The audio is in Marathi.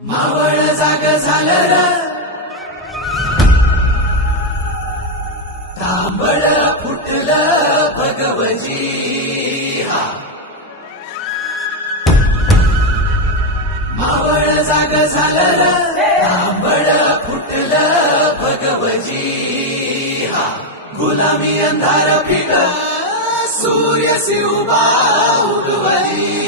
मावळ जाग झालं र तांबळ फुटलं भगवजी हा मावळ जाग झालं र तांबळ फुटलं भगवजी हा गुलामी अंधार फिट सूर्य उभा उडवली